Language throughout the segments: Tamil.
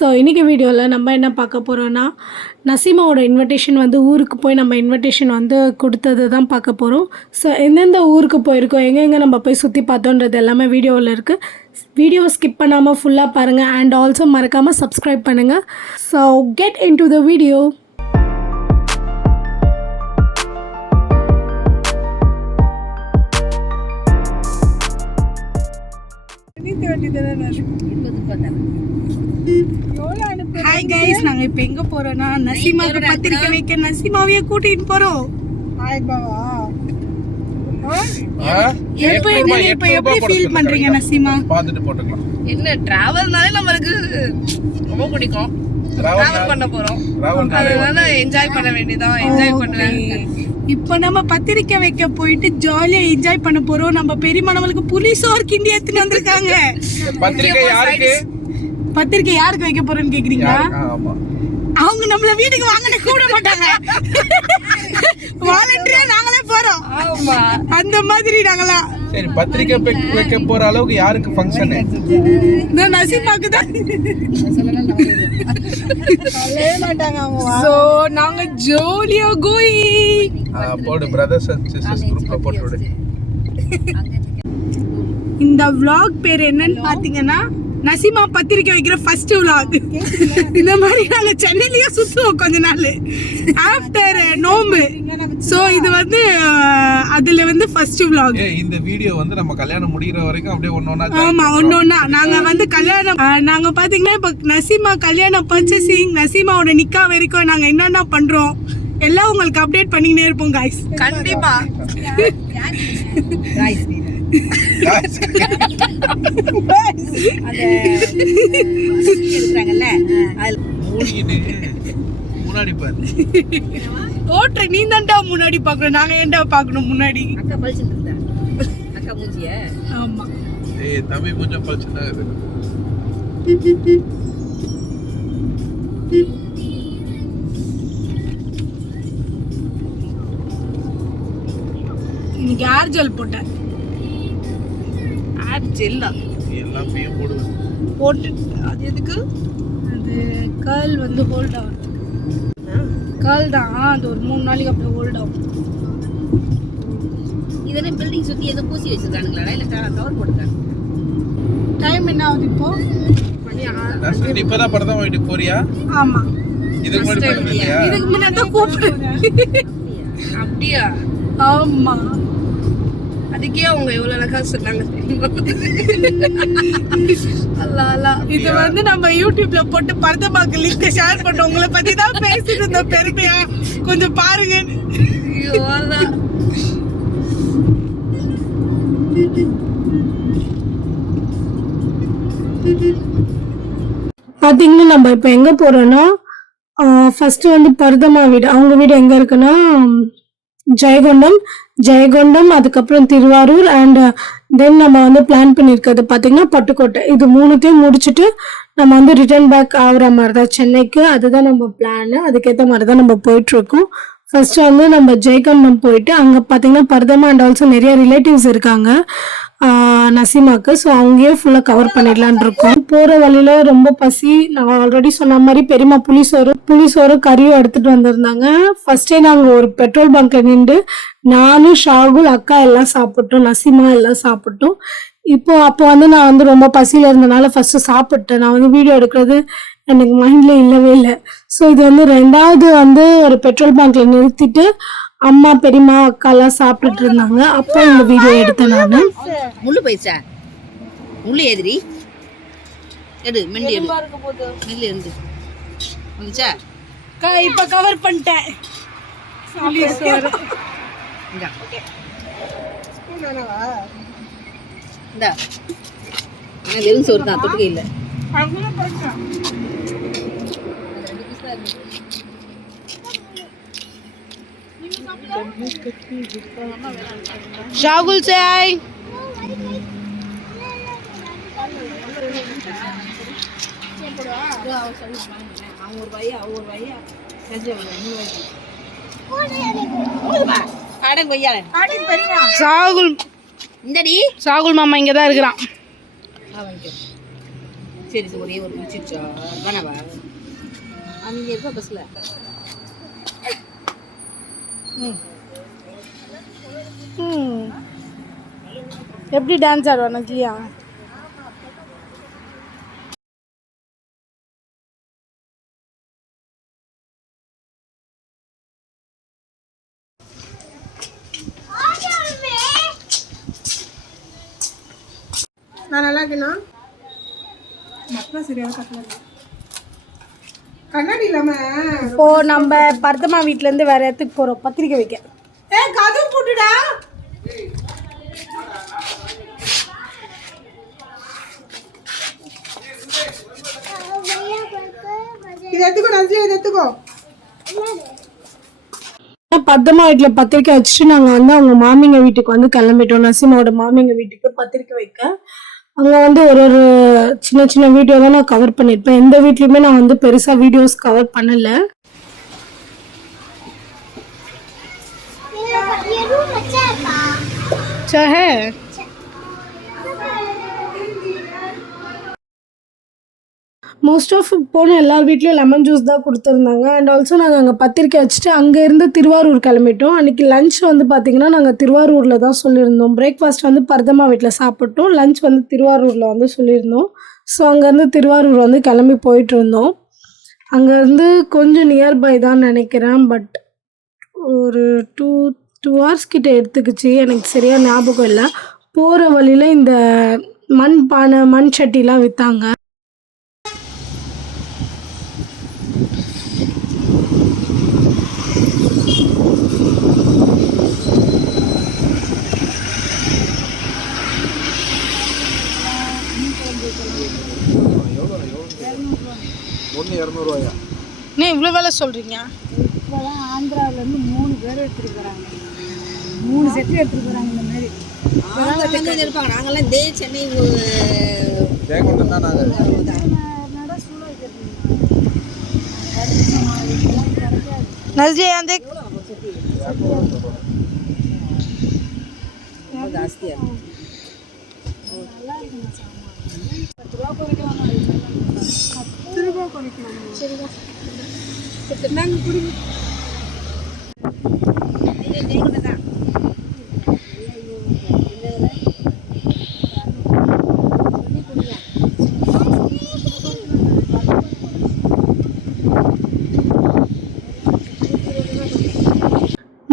ஸோ இன்றைக்கி வீடியோவில் நம்ம என்ன பார்க்க போகிறோன்னா நசீமாவோட இன்விடேஷன் வந்து ஊருக்கு போய் நம்ம இன்விடேஷன் வந்து கொடுத்தது தான் பார்க்க போகிறோம். ஸோ எந்தெந்த ஊருக்கு போயிருக்கோம், எங்கெங்கே நம்ம போய் சுற்றி பார்த்தோன்றது எல்லாமே வீடியோவில் இருக்குது. வீடியோவை ஸ்கிப் பண்ணாமல் ஃபுல்லாக பாருங்கள் அண்ட் ஆல்சோ மறக்காமல் சப்ஸ்கிரைப் பண்ணுங்கள். So get in to the video. Hi guys, நாங்க இப்ப எங்க போறோம்னா நசீமாவுக்கு பத்திரிக்கை வைக்க நசீமாவையே கூட்டிட்டு போறோம். ஹாய் பாவா, எப்படி ஃபீல் பண்றீங்க நசீமா? பாத்துட்டு போட்டுக்கலாம். என்ன டிராவல்னாலே நமக்கு ரொம்ப பிடிக்கும். டிராவல் பண்ண போறோம், அதனால என்ஜாய் பண்ண வேண்டியதான். என்ஜாய் பண்றேன். இப்ப நம்ம பத்திரிக்கை வைக்க போயிட்டு ஜாலியா என்ஜாய் பண்ண போறோம். நம்ம பெரியம்மா நம்மளுக்கு புலிசோர் கிண்டி எடுத்துட்டு வந்திருக்காங்க. பத்திரிக்கை யாருக்கு வைக்க போறோம்னு கேக்குறீங்களா? அவங்க நம்மள வீட்டுக்கு வாங்கன்னு கூப்பிட மாட்டாங்க. வாலண்டியரா நாங்களே போறோம். அந்த மாதிரி நாங்களா. சரி, பத்திரிக்கை வைக்க போற அளவுக்கு யாருக்கு ஃபங்க்ஷன்? நான் நசீமாக்கு தான். சொல்லவே மாட்டாங்க அவங்க. சோ நாங்க ஜாலியா கோயிங். போடு பிரதர்ஸ் அண்ட் சிஸ்டர்ஸ் குரூப்ல போட்டு. இந்த vlog பேர் என்னன்னு பாத்தீங்கன்னா நசீமா பத்திரிக்கை வைக்கிற ஃபர்ஸ்ட் vlog. இந்த மாதிரி நாங்க சென்னையிலேயே சுத்துவோம் கொஞ்ச நாள் ஆஃப்டர் நோம்பு. சோ இது வந்து அதுல வந்து ஃபர்ஸ்ட் vlog. இந்த வீடியோ வந்து நம்ம கல்யாணம் முடியற வரைக்கும் அப்படியே ஒண்ணொண்ணா. ஆமா, ஒண்ணொண்ணா நாங்க வந்து கல்யாணம் நாங்க பாத்தீங்கன்னா இப்ப நசீமா கல்யாணம் பர்ச்சேசிங், நசீமாவோட நிக்கா வரைக்கும் நாங்க என்னென்ன பண்றோம் எல்லாம் உங்களுக்கு அப்டேட் பண்ணிக்கிட்டே இருப்போம் गाइस. கண்டிப்பா முன்னாடி பாரு. போட்ற நீ தான்டா முன்னாடி பாக்கணும், நாங்க ஏன்டா பாக்கணும் முன்னாடி? அக்கா பல்சிட்டு இருந்தா. அக்கா மூஞ்சிய. ஆமா. ஏய் தம்பி கொஞ்சம் பல்சிட்டா இருக்கு. இன்னைக்கு ஏர் ஜெல் போட்டேன். ஆப் ஜெல்லா எல்லாம் பீம் போட்டு அது எதுக்கு? அது கர்ல் வந்து ஹோல்ட் ஆகும். கர்ல் தான், அது ஒரு 3 நாளைக்கு அப்புறம் ஹோல்ட் ஆகும். இதெல்லாம் பில்டிங் சுத்தி ஏதோ பூசி வச்சிருக்கானுங்களா இல்ல கவர் போட்டுருக்காங்க? டைம் என்ன ஆகுது இப்போ? நான் இப்பதான் படத்தை வீட்டுக்கு போறியா? ஆமா. இதுக்கு முன்னாடி பண்ணல இல்லையா? இதுக்கு முன்னாடி தான் கூப்பிடுறேன். அப்படியா? ஆமா. அதுக்கே அவங்க எவ்வளவு அழகா சொன்னாங்க. இது வந்து நம்ம யூடியூப்ல போட்டு பரதமாக்கு லிங்க் ஷேர் பண்ணோம். உங்களை பத்தி தான் பேசிட்டு இருந்த பெருமையா, கொஞ்சம் பாருங்க. பாத்தீங்கன்னா நம்ம இப்ப எங்க போறோம்னா ஃபர்ஸ்ட் வந்து பரதமா வீடு. அவங்க வீடு எங்க இருக்குன்னா ஜெயகொண்டம், அதுக்கப்புறம் திருவாரூர் அண்ட் தென் நம்ம வந்து பிளான் பண்ணியிருக்கிறது பார்த்தீங்கன்னா பட்டுக்கோட்டை. இது 3த்தையும் முடிச்சுட்டு நம்ம வந்து ரிட்டர்ன் பேக் ஆகுற மாதிரி தான் சென்னைக்கு. அதுதான் நம்ம பிளான். அதுக்கேற்ற மாதிரி தான் நம்ம போயிட்டுருக்கோம். ஃபர்ஸ்ட் வந்து நம்ம ஜெயகொண்டம் போயிட்டு அங்கே பார்த்தீங்கன்னா பரதமா அண்ட் ஆல்சோ நிறைய ரிலேட்டிவ்ஸ் இருக்காங்க நசீமாக்கு. ஸோ அங்கேயே ஃபுல்லாக கவர் பண்ணிடலான் இருக்கோம். போகிற வழியில ரொம்ப பசி. நான் ஆல்ரெடி சொன்ன மாதிரி பெரியம்மா புளிசோறு கறியும் எடுத்துட்டு வந்திருந்தாங்க. ஃபர்ஸ்டே நாங்கள் ஒரு பெட்ரோல் பங்க்ல நின்று நானும் ஷாகுல் அக்கா எல்லாம் சாப்பிட்டோம், நசீமா எல்லாம் சாப்பிட்டோம். அப்போ வந்து நான் வந்து ரொம்ப பசியில இருந்தனால ஃபர்ஸ்ட் சாப்பிட்டேன். நான் வந்து வீடியோ எடுக்கிறது எனக்கு மைண்ட்ல இல்லவே இல்லை. ஸோ இது வந்து 2வது வந்து ஒரு பெட்ரோல் பங்க்ல நிறுத்திட்டு அம்மா பெரியம்மா அக்கா எல்லாம் சாப்பிட்டுட்டு இருந்தாங்க. அப்போ இந்த வீடியோ எடுத்தேன் நான். முள்ளு போயிடுச்சா? முள்ளு எதிரி எடு மெல்லி எடு மெல்லி இருந்து வந்துச்சா? இப்ப கவர் பண்ணிட்டேன். இந்தா வெறும் சோறு தான், தொட்டுக்க இல்லை. ஷாகுல் சாய் சாகுல் மாமா இங்கதான் இருக்கிறான். சரி ஒரே ஒரு பிடிச்சிச்சா வேணாவா அங்கே இருக்க பஸ்ஸில் எப்படி டான்ஸ் ஆடுவா நக்லியா? நான் நல்லா இருக்கேனா? கண்ணாடி இல்லாம இப்போ நம்ம பர்தமா வீட்ல இருந்து வேற இடத்துக்கு போறோம் பத்திரிக்கை வைக்க. கதவு போட்டுடா. இது எடுத்துக்கோ நஸ்லியா, இது எடுத்துக்கோ. பத்தமா வீட்டுல பத்திரிக்கை வச்சுட்டு நாங்க வந்து அவங்க மாமிங்க வீட்டுக்கு வந்து கிளம்பிட்டோம். நசீமாவோட மாமிங்க வீட்டுக்கு பத்திரிக்கை வைக்க. அங்க வந்து ஒரு ஒரு சின்ன சின்ன வீடியோ தான் நான் கவர் பண்ணிருப்பேன். எந்த வீட்லயுமே நான் வந்து பெருசா வீடியோஸ் கவர் பண்ணல. மோஸ்ட் ஆஃப் போன எல்லார் வீட்லேயும் லெமன் ஜூஸ் தான் கொடுத்துருந்தாங்க. அண்ட் ஆல்சோ நாங்கள் அங்கே பத்திரிக்கை வச்சுட்டு அங்கேருந்து திருவாரூர் கிளம்பிட்டோம். அன்றைக்கி லஞ்ச் வந்து பார்த்திங்கன்னா நாங்கள் திருவாரூரில் தான் சொல்லியிருந்தோம். பிரேக்ஃபாஸ்ட் வந்து பர்தமா வீட்டில் சாப்பிட்டோம். லஞ்ச் வந்து திருவாரூரில் வந்து சொல்லியிருந்தோம். ஸோ அங்கேருந்து திருவாரூர் வந்து கிளம்பி போயிட்டுருந்தோம். அங்கேருந்து கொஞ்சம் நியர்பை தான் நினைக்கிறேன். பட் ஒரு டூ ஹவர்ஸ் கிட்ட எடுத்துக்கிச்சு. எனக்கு சரியாக ஞாபகம் இல்லை. போகிற வழியில் இந்த மண் பானை மண் சட்டிலாம் விற்றாங்க. என்ன இவ்வளோ வேலை சொல்கிறீங்க? இப்போதான் ஆந்திராவிலேருந்து 3 பேர் எடுத்துகிட்டு போகிறாங்க. 3 செட்டு எடுத்துகிட்டு போகிறாங்க. இந்த மாதிரி ஆந்திராவிலேருந்து இருப்பாங்க. நாங்கள்லாம் இதே சென்னை நஸ்லியா அந்த ஜாஸ்தியாக இருக்கும்.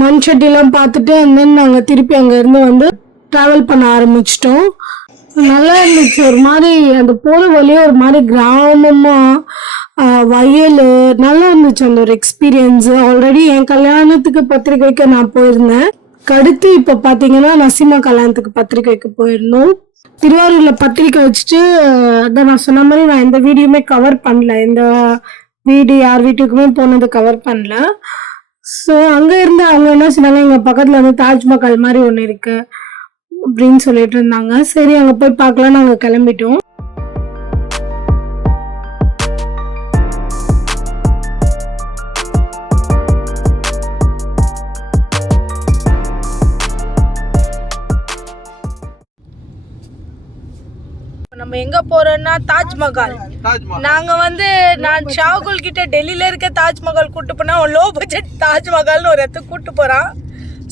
மண் சட்டிலாம் பார்த்துட்டு அண்ட் தென் நாங்கள் திருப்பி அங்கேருந்து வந்து ட்ராவல் பண்ண ஆரம்பிச்சிட்டோம். நல்லா இருந்துச்சு. ஒரு மாதிரி அந்த போகிற வழியே ஒரு மாதிரி கிராமமாக வயல் நல்லா இருந்துச்சு அந்த ஒரு எக்ஸ்பீரியன்ஸு. ஆல்ரெடி என் கல்யாணத்துக்கு பத்திரிக்கை வைக்க நான் போயிருந்தேன். அடுத்து இப்போ பார்த்தீங்கன்னா நசீமா கல்யாணத்துக்கு பத்திரிக்கை வைக்க போயிருந்தோம். திருவாரூரில் பத்திரிக்கை வச்சுட்டு அதான் நான் சொன்ன மாதிரி நான் எந்த வீடியோமே கவர் பண்ணல. எந்த வீடு யார் வீட்டுக்குமே போனது கவர் பண்ணல. ஸோ அங்கே இருந்து அவங்க என்ன சொன்னாங்க, எங்கள் பக்கத்தில் வந்து தாஜ்மஹால் மாதிரி ஒன்று இருக்குது அப்படின்னு சொல்லிட்டு இருந்தாங்க. சரி அங்கே போய் பார்க்கலாம் நாங்கள் கிளம்பிட்டோம். நம்ம எங்க போறோம்னா தாஜ்மஹால். நாங்க வந்து நான் ஷாகுல் கிட்ட டெல்லியில இருக்க தாஜ்மஹால் கூட்டு போனா லோ பட்ஜெட் தாஜ்மஹால்னு ஒரு இடத்துக்கு கூட்டு போறான்.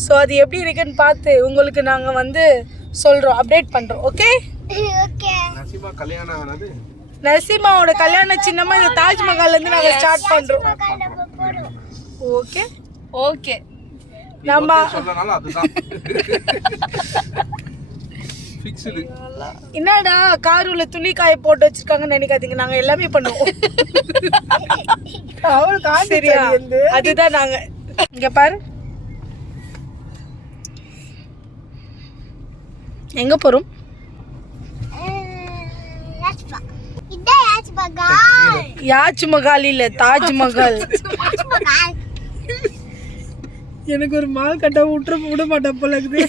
ஸோ அது எப்படி இருக்குன்னு பார்த்து உங்களுக்கு நாங்க வந்து சொல்றோம், அப்டேட் பண்றோம். ஓகே, நசீமாவோட கல்யாண சின்னமா இந்த தாஜ்மஹால்ல இருந்து நாங்க ஸ்டார்ட் பண்றோம். Okay okay. நம்ம என்னடா காருல துணி காய போட்டு வச்சிருக்காங்கன்னு நினைக்காதீங்க, நாங்க எல்லாமே பண்ணுவோம். சரியா? அதுதான் நாங்க. இங்க பாரு, எங்க போறோம்? யாச் மகால் இல்ல, தாஜ்மஹால். எனக்கு ஒரு மால் கட்ட விட மாட்டேன் போல இருக்குது.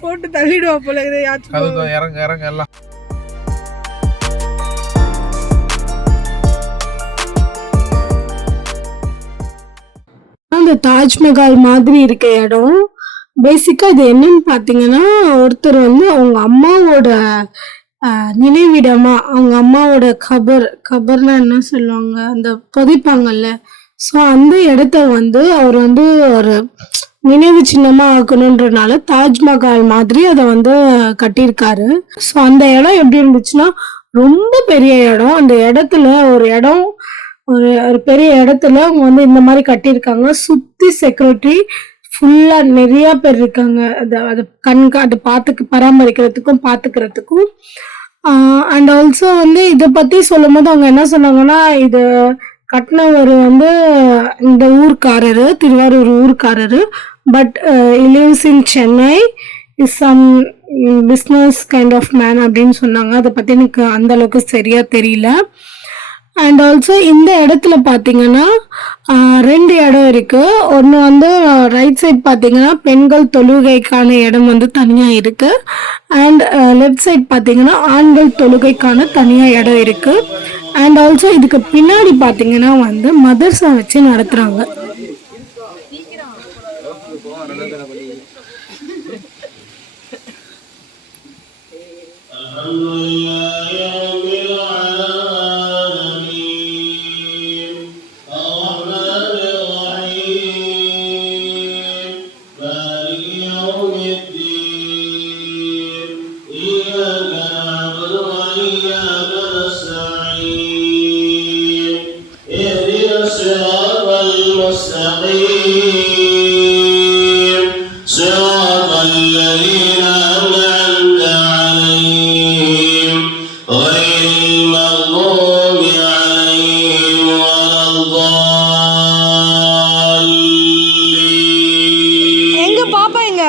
போட்டு தள்ளிடுவா போல இருக்குது. யாச் இறங்க இறங்க எல்லாம். அந்த தாஜ்மஹால் மாதிரி இருக்க இடம் பேசிக்கா இது என்னன்னு பாத்தீங்கன்னா, ஒருத்தர் வந்து அவங்க அம்மாவோட நினைவிடமா அவங்க அம்மாவோட கபர்னா என்ன சொல்லுவாங்க, அந்த புதைப்பாங்கல்ல. ஸோ அந்த இடத்த வந்து அவர் வந்து ஒரு நினைவு சின்னமா ஆக்கணுன்றனால தாஜ்மஹால் மாதிரி அதை வந்து கட்டியிருக்காரு. ஸோ அந்த இடம் எப்படி இருந்துச்சுன்னா ரொம்ப பெரிய இடம். அந்த இடத்துல ஒரு பெரிய இடத்துல அவங்க வந்து இந்த மாதிரி கட்டியிருக்காங்க. சுத்தி செக்யூரிட்டி ஃபுல்லா நிறைய பேர் இருக்காங்க. அதை பராமரிக்கிறதுக்கும் பாத்துக்கிறதுக்கும். அண்ட் ஆல்சோ வந்து இதை பத்தி சொல்லும் போது அவங்க என்ன சொன்னாங்கன்னா, இது கட்டினவர் வந்து இந்த ஊர்க்காரரு, திருவாரூர் ஊர்க்காரரு. But lives in Chennai, is some business kind of man அப்படின்னு சொன்னாங்க. அதை பத்தி எனக்கு அந்த அளவுக்கு சரியா தெரியல. அண்ட் ஆல்சோ இந்த இடத்துல பார்த்தீங்கன்னா 2 இடம் இருக்கு. ஒன்று வந்து ரைட் சைட் பார்த்தீங்கன்னா பெண்கள் தொழுகைக்கான இடம் வந்து தனியாக இருக்கு. அண்ட் லெஃப்ட் சைட் பார்த்தீங்கன்னா ஆண்கள் தொழுகைக்கான தனியாக இடம் இருக்கு. அண்ட் ஆல்சோ இதுக்கு பின்னாடி பார்த்தீங்கன்னா வந்து மதர்சா வச்சு நடத்துறாங்க. எங்க பாப்பா எங்க?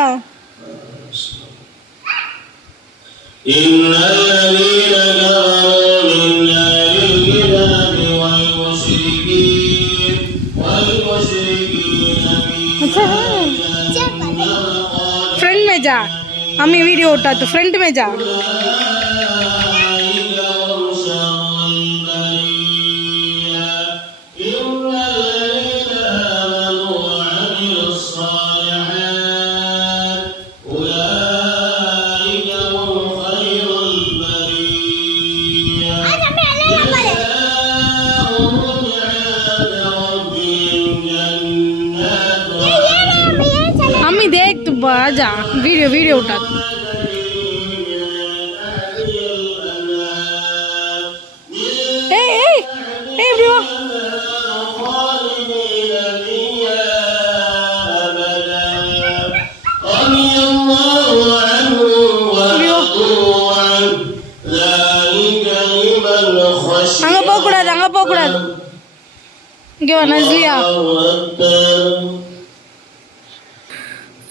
फ्रंट में जा, हमें वीडियो उठा तो फ्रंट में जा. अम्मी देख तू जा, वीडियो उठा. அங்க போக கூடாது. இங்க வா நஸ்லியா.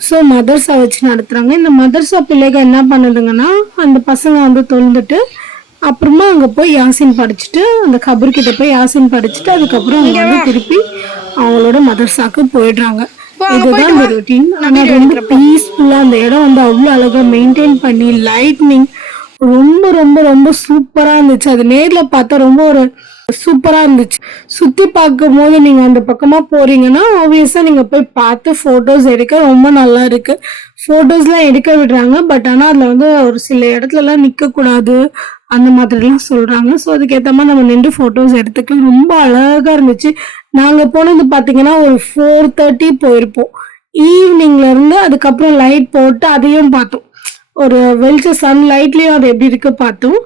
ஸோ மதர்சா வச்சு நடத்துறாங்க. இந்த மதர்சா பிள்ளைகள் என்ன பண்ணுதுங்கன்னா, அந்த பசங்க வந்து தொழுந்துட்டு அப்புறமா அங்க போய் யாசின் படிச்சுட்டு, அந்த கபர்கிட்ட போய் யாசின் படிச்சுட்டு அதுக்கப்புறம் அவங்க வந்து திருப்பி அவங்களோட மதர்சாக்கு போயிடுறாங்க. இதுதான் இந்த ரொட்டீன். ஆனா ரொம்ப பீஸ்ஃபுல்லா அந்த இடம் வந்து அவ்வளவு அழகா மெயின்டைன் பண்ணி லைட்னிங் ரொம்ப ரொம்ப ரொம்ப சூப்பரா இருந்துச்சு. அது நேர்ல பார்த்தா ரொம்ப ஒரு சூப்பரா இருந்துச்சு. சுத்தி பார்க்கும் போது நீங்க அந்த பக்கமா போறீங்கன்னா ஆப்வியஸா நீங்க போய் பார்த்து போட்டோஸ் எடுக்க ரொம்ப நல்லா இருக்கு. போட்டோஸ்லாம் எடுக்க விடுறாங்க. பட் ஆனா அதுல வந்து ஒரு சில இடத்துல எல்லாம் நிக்க கூடாது அந்த மாதிரி எல்லாம் சொல்றாங்க. ஸோ அதுக்கேற்ற மாதிரி நம்ம நின்று போட்டோஸ் எடுத்துக்கலாம். ரொம்ப அழகா இருந்துச்சு. நாங்க போனது பாத்தீங்கன்னா ஒரு 4:30 போயிருப்போம் ஈவினிங்ல இருந்து. அதுக்கப்புறம் லைட் போட்டு அதையும் பார்த்தோம். ஒரு வெளிச்ச சன் லைட்லயும் அது எப்படி இருக்கு பார்த்தோம்.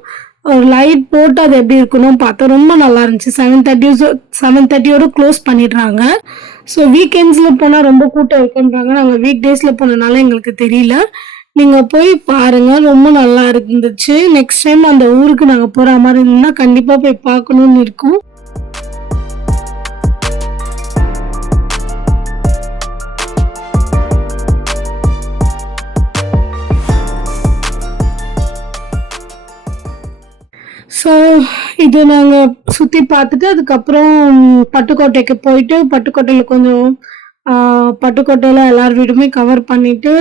ஒரு லைட் போட்டு அது எப்படி இருக்கணும் பார்த்தோம். ரொம்ப நல்லா இருந்துச்சு. 7:30 க்ளோஸ் பண்ணிடுறாங்க. ஸோ வீக்கெண்ட்ஸ்ல போனா ரொம்ப கூட்டம் இருக்குன்றாங்க. நாங்கள் வீக் டேஸ்ல போனதுனால எங்களுக்கு தெரியல. நீங்க போய் பாருங்க, ரொம்ப நல்லா இருந்துச்சு. நெக்ஸ்ட் டைம் அந்த ஊருக்கு நாங்க போற மாதிரி இருந்தோம்னா கண்டிப்பா போய் பார்க்கணும்னு இருக்கும். ஸோ இது நாங்கள் சுற்றி பார்த்துட்டு அதுக்கப்புறம் பட்டுக்கோட்டைக்கு போயிட்டு பட்டுக்கோட்டையில் எல்லார் வீடுமே கவர் பண்ணிட்டு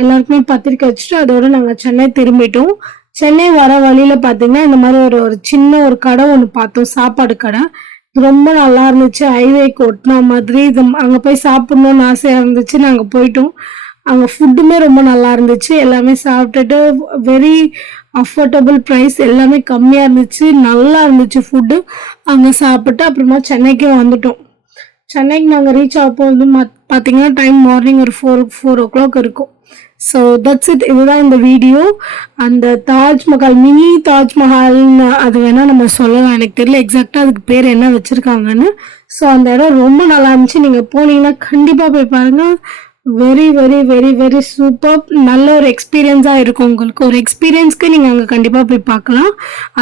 எல்லாருக்குமே பத்திரிக்கை வச்சுட்டு அதோட நாங்கள் சென்னை திரும்பிட்டோம். சென்னை வர வழியில் பார்த்தீங்கன்னா இந்த மாதிரி ஒரு சின்ன ஒரு கடை ஒன்று பார்த்தோம், சாப்பாடு கடை. ரொம்ப நல்லா இருந்துச்சு. ஹைவேக்கு ஒட்டினா மாதிரி. இது அங்கே போய் சாப்பிடணும்னு ஆசையாக இருந்துச்சு. நாங்கள் போயிட்டோம். அங்கே ஃபுட்டுமே ரொம்ப நல்லா இருந்துச்சு. எல்லாமே சாப்பிட்டுட்டு வெரி அஃபோர்டபுள் ப்ரைஸ், எல்லாமே கம்மியாக இருந்துச்சு, நல்லா இருந்துச்சு ஃபுட்டு. அங்கே சாப்பிட்டு அப்புறமா சென்னைக்கே வந்துட்டோம். சென்னைக்கு நாங்கள் ரீச் ஆகப்போ வந்து பார்த்தீங்கன்னா டைம் மார்னிங் ஒரு 4 o'clock இருக்கும். So that's it. இதுதான் இந்த வீடியோ. அந்த தாஜ்மஹால், மினி தாஜ்மஹால்னு அது வேணால் நம்ம சொல்லலாம், எனக்கு தெரியல எக்ஸாக்டாக அதுக்கு பேர் என்ன வச்சுருக்காங்கன்னு. ஸோ அந்த இடம் ரொம்ப நல்லா இருந்துச்சு. நீங்கள் போனீங்கன்னா கண்டிப்பாக போய் பாருங்கள். Very very very very super. நல்ல ஒரு எக்ஸ்பீரியன்ஸாக இருக்கும் உங்களுக்கு. ஒரு எக்ஸ்பீரியன்ஸ்க்கு நீங்கள் அங்கே கண்டிப்பாக போய் பார்க்கலாம்.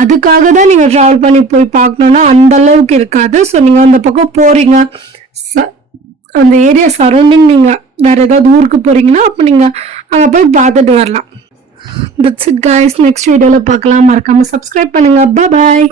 அதுக்காக தான் நீங்கள் ட்ராவல் பண்ணி போய் பார்க்கணுன்னா அந்த அளவுக்கு இருக்காது. ஸோ நீங்கள் அந்த பக்கம் போகிறீங்க, அந்த ஏரியா சரௌண்டிங் நீங்கள் வேறு ஏதாவது ஊருக்கு போகிறீங்கன்னா அப்போ நீங்கள் அங்கே போய் பார்த்துட்டு வரலாம். That's it guys. நெக்ஸ்ட் வீடியோவில் பார்க்கலாம். மறக்காமல் சப்ஸ்கிரைப் பண்ணுங்கள். பாய்.